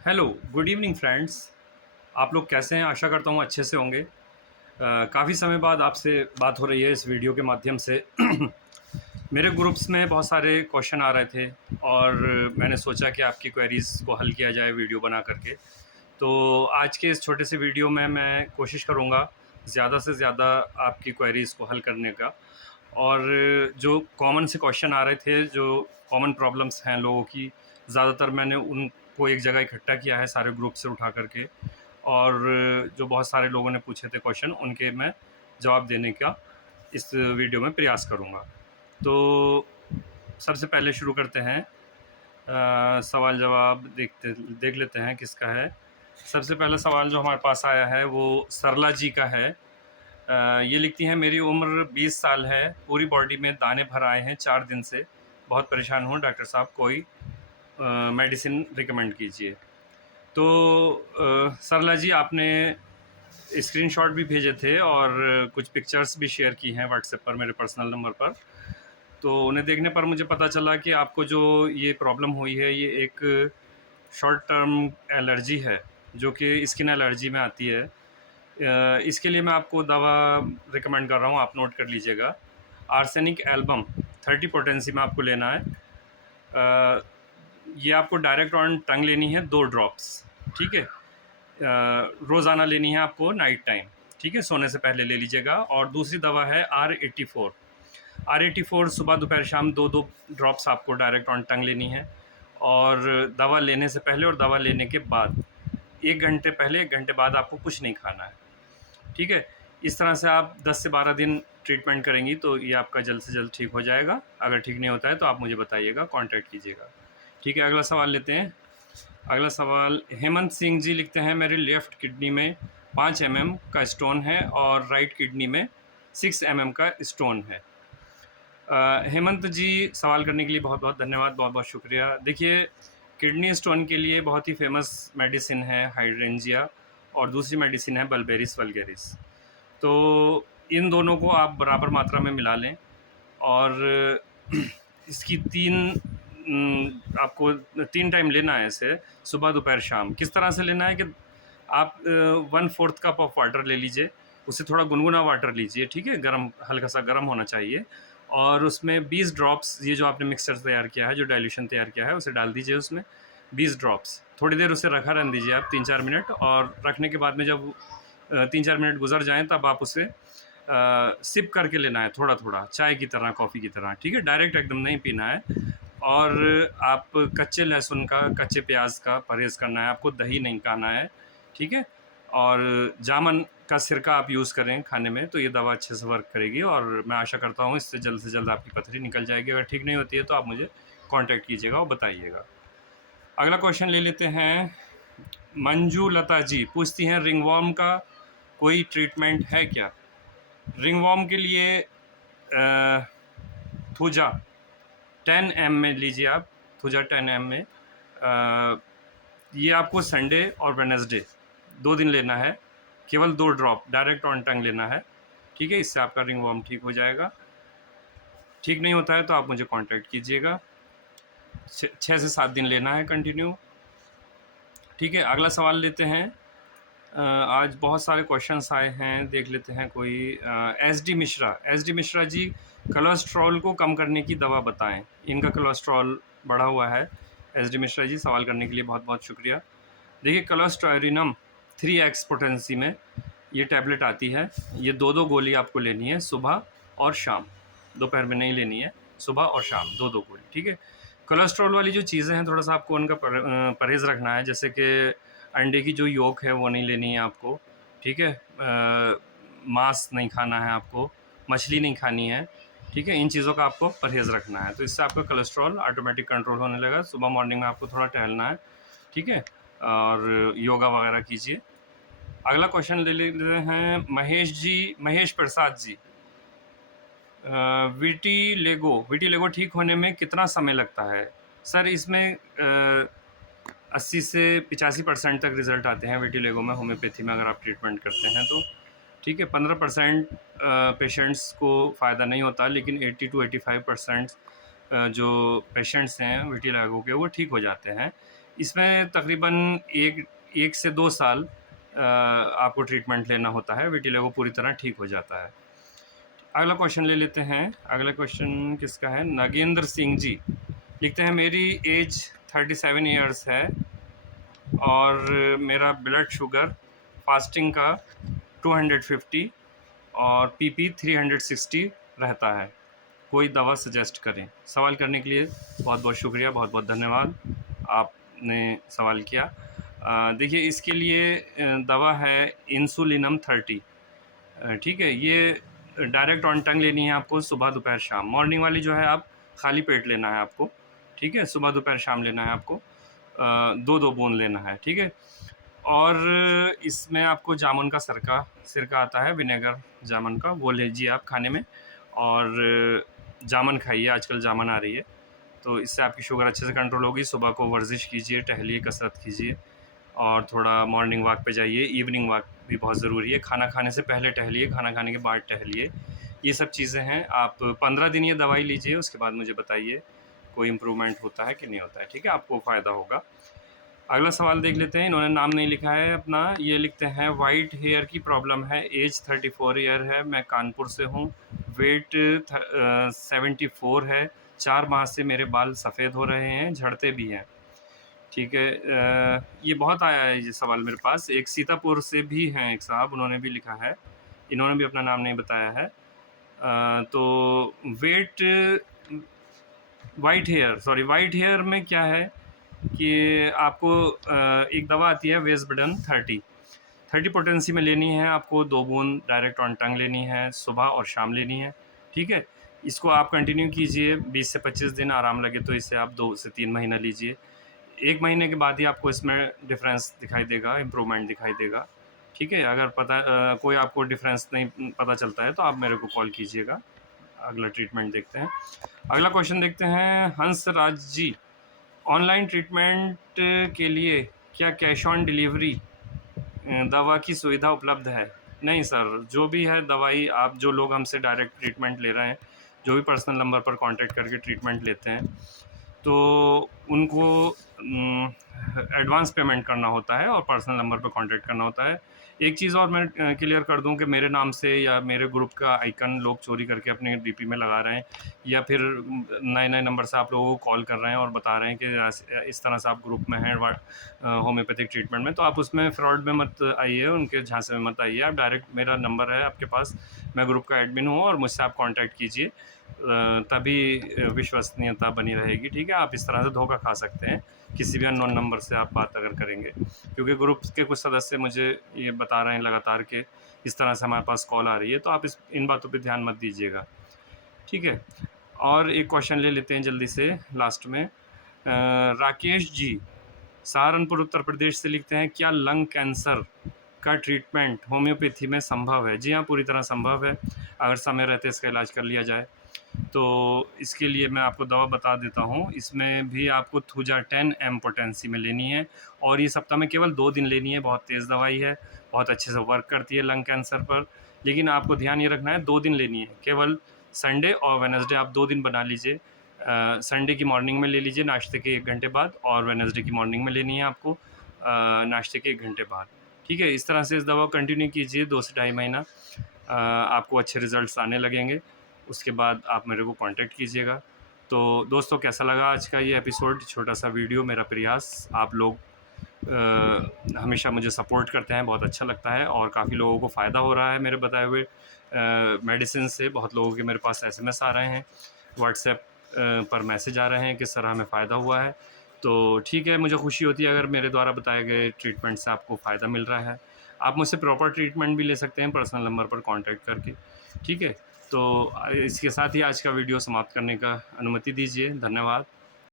Hello, good evening friends. आप लोग कैसे हैं? आशा करता हूँ अच्छे से होंगे। काफ़ी समय बाद आपसे बात हो रही है इस वीडियो के माध्यम से। मेरे ग्रुप्स में बहुत सारे क्वेश्चन आ रहे थे और मैंने सोचा कि आपकी क्वेरीज़ को हल किया जाए वीडियो बना करके। तो आज के इस छोटे से वीडियो में मैं कोशिश करूँगा ज़्यादा से ज़्यादा आपकी क्वेरीज़ को हल करने का। और जो कॉमन से क्वेश्चन आ रहे थे, जो कॉमन प्रॉब्लम्स हैं लोगों की, ज़्यादातर मैंने उनको एक जगह इकट्ठा किया है सारे ग्रुप से उठा करके। और जो बहुत सारे लोगों ने पूछे थे क्वेश्चन, उनके मैं जवाब देने का इस वीडियो में प्रयास करूँगा। तो सबसे पहले शुरू करते हैं। सवाल जवाब देख लेते हैं किसका है। सबसे पहला सवाल जो हमारे पास आया है वो सरला जी का है। ये लिखती हैं, मेरी उम्र 20 साल है, पूरी बॉडी में दाने भर आए हैं 4 दिन से, बहुत परेशान हूँ, डॉक्टर साहब कोई मेडिसिन रिकमेंड कीजिए। तो सरला जी, आपने स्क्रीनशॉट भी भेजे थे और कुछ पिक्चर्स भी शेयर की हैं व्हाट्सएप पर मेरे पर्सनल नंबर पर। तो उन्हें देखने पर मुझे पता चला कि आपको जो ये प्रॉब्लम हुई है ये एक शॉर्ट टर्म एलर्जी है, जो कि स्किन एलर्जी में आती है। इसके लिए मैं आपको दवा रिकमेंड कर रहा हूँ, आप नोट कर लीजिएगा। आर्सेनिक एल्बम 30 पोटेंसी में आपको लेना है। ये आपको डायरेक्ट ऑन टंग लेनी है, 2 ड्रॉप्स, ठीक है। रोज़ाना लेनी है आपको नाइट टाइम, ठीक है, सोने से पहले ले लीजिएगा। और दूसरी दवा है R84 सुबह दोपहर शाम 2-2 ड्रॉप्स आपको डायरेक्ट ऑन टंग लेनी है। और दवा लेने से पहले और दवा लेने के बाद 1 घंटे पहले 1 घंटे बाद आपको कुछ नहीं खाना है, ठीक है। इस तरह से आप 10 से 12 दिन ट्रीटमेंट करेंगी तो ये आपका जल्द से जल्द ठीक हो जाएगा। अगर ठीक नहीं होता है तो आप मुझे बताइएगा, कॉन्टैक्ट कीजिएगा, ठीक है। अगला सवाल लेते हैं। अगला सवाल हेमंत सिंह जी लिखते हैं, मेरी लेफ़्ट किडनी में 5 mm का स्टोन है और राइट किडनी में 6 mm का स्टोन है। हेमंत जी, सवाल करने के लिए बहुत बहुत धन्यवाद, बहुत बहुत शुक्रिया। देखिए, किडनी स्टोन के लिए बहुत ही फेमस मेडिसिन है हाइड्रेंजिया, और दूसरी मेडिसिन है बल्बेरिस वल्गेरिस। तो इन दोनों को आप बराबर मात्रा में मिला लें। और इसकी आपको 3 टाइम लेना है इसे, सुबह दोपहर शाम। किस तरह से लेना है कि आप 1/4 कप ऑफ वाटर ले लीजिए, उसे थोड़ा गुनगुना वाटर लीजिए, ठीक है, गर्म, हल्का सा गर्म होना चाहिए। और उसमें 20 ड्रॉप्स, ये जो आपने मिक्सचर तैयार किया है, जो डाइल्यूशन तैयार किया है, उसे डाल दीजिए उसमें 20 ड्रॉप्स। थोड़ी देर उसे रखा रहने दीजिए आप, 3-4 मिनट। और रखने के बाद में जब 3-4 मिनट गुजर जाएँ तब आप उसे सिप करके लेना है, थोड़ा थोड़ा, चाय की तरह, कॉफ़ी की तरह, ठीक है, डायरेक्ट एकदम नहीं पीना है। और आप कच्चे लहसुन का, कच्चे प्याज का परहेज़ करना है आपको, दही नहीं खाना है, ठीक है। और जामुन का सिरका आप यूज़ करें खाने में, तो ये दवा अच्छे से वर्क करेगी। और मैं आशा करता हूँ इससे जल्द आपकी पथरी निकल जाएगी। अगर ठीक नहीं होती है तो आप मुझे कॉन्टैक्ट कीजिएगा और बताइएगा। अगला क्वेश्चन ले लेते हैं। मंजू लता जी पूछती हैं, रिंगवॉर्म का कोई ट्रीटमेंट है क्या? रिंगवॉर्म के लिए थूजा 10 एम में लीजिए आप, थूजा 10 एम में। ये आपको संडे और वेडनेसडे 2 दिन लेना है, केवल 2 ड्रॉप डायरेक्ट ऑन टंग लेना है, ठीक है। इससे आपका रिंगवॉर्म ठीक हो जाएगा। ठीक नहीं होता है तो आप मुझे कांटेक्ट कीजिएगा। 6 से 7 दिन लेना है कंटिन्यू, ठीक है। अगला सवाल लेते हैं। आज बहुत सारे क्वेश्चंस आए हैं, देख लेते हैं कोई। S D Mishra ji, cholesterol को कम करने की दवा बताएं, इनका कोलेस्ट्रॉल बढ़ा हुआ है। एस डी मिश्रा जी, सवाल करने के लिए बहुत बहुत शुक्रिया। देखिए, कोलेस्टेरिनम 3x पोटेंसी में ये टैबलेट आती है। ये 2-2 गोली आपको लेनी है, सुबह और शाम, दोपहर में नहीं लेनी है, सुबह और शाम 2-2 गोली, ठीक है। कोलेस्ट्रॉल वाली जो चीज़ें हैं, थोड़ा सा आपको उनका परहेज़ रखना है। जैसे कि अंडे की जो योक है वो नहीं लेनी है आपको, ठीक है। मांस नहीं खाना है आपको, मछली नहीं खानी है, ठीक है। इन चीज़ों का आपको परहेज़ रखना है, तो इससे आपका कोलेस्ट्रॉल ऑटोमेटिक कंट्रोल होने लगा। सुबह मॉर्निंग में आपको थोड़ा टहलना है, ठीक है, और योगा वगैरह कीजिए। अगला क्वेश्चन ले लेते हैं। महेश प्रसाद जी, विटिलेगो ठीक होने में कितना समय लगता है? सर, इसमें 80 से 85% तक रिज़ल्ट आते हैं विटिलेगो में, होम्योपैथी में अगर आप ट्रीटमेंट करते हैं तो, ठीक है। 15% पेशेंट्स को फ़ायदा नहीं होता, लेकिन 80 to 85% जो पेशेंट्स हैं विटिलेगो के, वो ठीक हो जाते हैं। इसमें तकरीबन 1 से 2 साल आपको ट्रीटमेंट लेना होता है, विटिलिगो पूरी तरह ठीक हो जाता है। अगला क्वेश्चन ले लेते हैं। अगला क्वेश्चन किसका है? नागेंद्र सिंह जी लिखते हैं, मेरी एज 37 ईयर्स है और मेरा ब्लड शुगर फास्टिंग का 250 और पीपी 360 रहता है, कोई दवा सजेस्ट करें। सवाल करने के लिए बहुत बहुत शुक्रिया, बहुत बहुत धन्यवाद, आपने सवाल किया। देखिए, इसके लिए दवा है इंसुलिनम 30। ठीक है, ये डायरेक्ट ऑन टंग लेनी है आपको, सुबह दोपहर शाम। मॉर्निंग वाली जो है आप खाली पेट लेना है आपको, ठीक है। सुबह दोपहर शाम लेना है आपको, 2-2 बूंद लेना है, ठीक है। और इसमें आपको जामुन का सिरका आता है, विनेगर जामुन का, वो लीजिए आप खाने में। और जामुन खाइए, आजकल जामुन आ रही है, तो इससे आपकी शुगर अच्छे से कंट्रोल होगी। सुबह को वर्जिश कीजिए, टहलिए, कसरत कीजिए और थोड़ा मॉर्निंग वॉक पे जाइए। इवनिंग वॉक भी बहुत ज़रूरी है। खाना खाने से पहले टहलिए, खाना खाने के बाद टहलिए। ये सब चीज़ें हैं। आप 15 दिन ये दवाई लीजिए, उसके बाद मुझे बताइए कोई इम्प्रूवमेंट होता है कि नहीं होता है, ठीक है। आपको फ़ायदा होगा। अगला सवाल देख लेते हैं। इन्होंने नाम नहीं लिखा है अपना। ये लिखते हैं, वाइट हेयर की प्रॉब्लम है, एज 34 ईयर है, मैं कानपुर से हूँ, वेट 74 है, 4 माह से मेरे बाल सफ़ेद हो रहे हैं, झड़ते भी हैं, ठीक है। ये बहुत आया है ये सवाल मेरे पास। एक सीतापुर से भी हैं एक साहब, उन्होंने भी लिखा है, इन्होंने भी अपना नाम नहीं बताया है। तो वेट वाइट हेयर में क्या है कि आपको एक दवा आती है वेस्बडन 30 पोटेंसी में लेनी है आपको। 2 बूंद डायरेक्ट ऑन टंग लेनी है, सुबह और शाम लेनी है, ठीक है। इसको आप कंटिन्यू कीजिए, 20 से 25 दिन, आराम लगे तो इसे आप 2 से 3 महीना लीजिए। 1 महीने के बाद ही आपको इसमें डिफरेंस दिखाई देगा, इम्प्रूवमेंट दिखाई देगा, ठीक है। अगर कोई आपको डिफरेंस नहीं पता चलता है तो आप मेरे को कॉल कीजिएगा। अगला ट्रीटमेंट देखते हैं। अगला क्वेश्चन देखते हैं, हंसराज जी, ऑनलाइन ट्रीटमेंट के लिए क्या कैश ऑन डिलीवरी दवा की सुविधा उपलब्ध है? नहीं सर, जो भी है दवाई, आप जो लोग हमसे डायरेक्ट ट्रीटमेंट ले रहे हैं, जो भी पर्सनल नंबर पर कांटेक्ट करके ट्रीटमेंट लेते हैं, तो उनको एडवांस पेमेंट करना होता है और पर्सनल नंबर पर कांटेक्ट करना होता है। एक चीज़ और मैं क्लियर कर दूं कि मेरे नाम से या मेरे ग्रुप का आइकन लोग चोरी करके अपने डीपी में लगा रहे हैं, या फिर नए नए नंबर से आप लोगों को कॉल कर रहे हैं और बता रहे हैं कि इस तरह से आप ग्रुप में हैं होम्योपैथिक ट्रीटमेंट में, तो आप उसमें फ्रॉड में मत आइए, उनके झांसे में मत आइए। आप डायरेक्ट, मेरा नंबर है आपके पास, मैं ग्रुप का एडमिन हूँ और मुझसे आप कॉन्टैक्ट कीजिए, तभी विश्वसनीयता बनी रहेगी, ठीक है। आप इस तरह से धोखा खा सकते हैं किसी भी अननोन नंबर से आप बात अगर करेंगे, क्योंकि ग्रुप के कुछ सदस्य मुझे ये बता रहे हैं लगातार कि इस तरह से हमारे पास कॉल आ रही है, तो आप इन बातों पे ध्यान मत दीजिएगा, ठीक है। और एक क्वेश्चन ले लेते हैं जल्दी से लास्ट में। राकेश जी सहारनपुर उत्तर प्रदेश से लिखते हैं, क्या लंग कैंसर का ट्रीटमेंट होम्योपैथी में संभव है? जी हाँ, पूरी तरह संभव है, अगर समय रहते इसका इलाज कर लिया जाए। तो इसके लिए मैं आपको दवा बता देता हूँ। इसमें भी आपको थूजा 10 एम पोटेंसी में लेनी है और ये सप्ताह में केवल 2 दिन लेनी है। बहुत तेज़ दवाई है, बहुत अच्छे से वर्क करती है लंग कैंसर पर, लेकिन आपको ध्यान ये रखना है 2 दिन लेनी है, केवल संडे और वेडनेसडे आप 2 दिन बना लीजिए। संडे की मॉर्निंग में ले लीजिए नाश्ते के 1 घंटे बाद, और वेडनेसडे की मॉर्निंग में लेनी है आपको नाश्ते के 1 घंटे बाद, ठीक है। इस तरह से इस दवा को कंटिन्यू कीजिए 2 से ढाई महीना, आपको अच्छे रिजल्ट्स आने लगेंगे। उसके बाद आप मेरे को कांटेक्ट कीजिएगा। तो दोस्तों, कैसा लगा आज का ये एपिसोड, छोटा सा वीडियो, मेरा प्रयास। आप लोग हमेशा मुझे सपोर्ट करते हैं, बहुत अच्छा लगता है, और काफ़ी लोगों को फ़ायदा हो रहा है मेरे बताए हुए मेडिसिन से। बहुत लोगों के मेरे पास एसएमएस आ रहे हैं, व्हाट्सएप पर मैसेज आ रहे हैं कि सर हमें फ़ायदा हुआ है। तो ठीक है, मुझे खुशी होती है अगर मेरे द्वारा बताए गए ट्रीटमेंट से आपको फ़ायदा मिल रहा है। आप मुझसे प्रॉपर ट्रीटमेंट भी ले सकते हैं पर्सनल नंबर पर कॉन्टैक्ट करके, ठीक है। तो इसके साथ ही आज का वीडियो समाप्त करने का अनुमति दीजिए। धन्यवाद।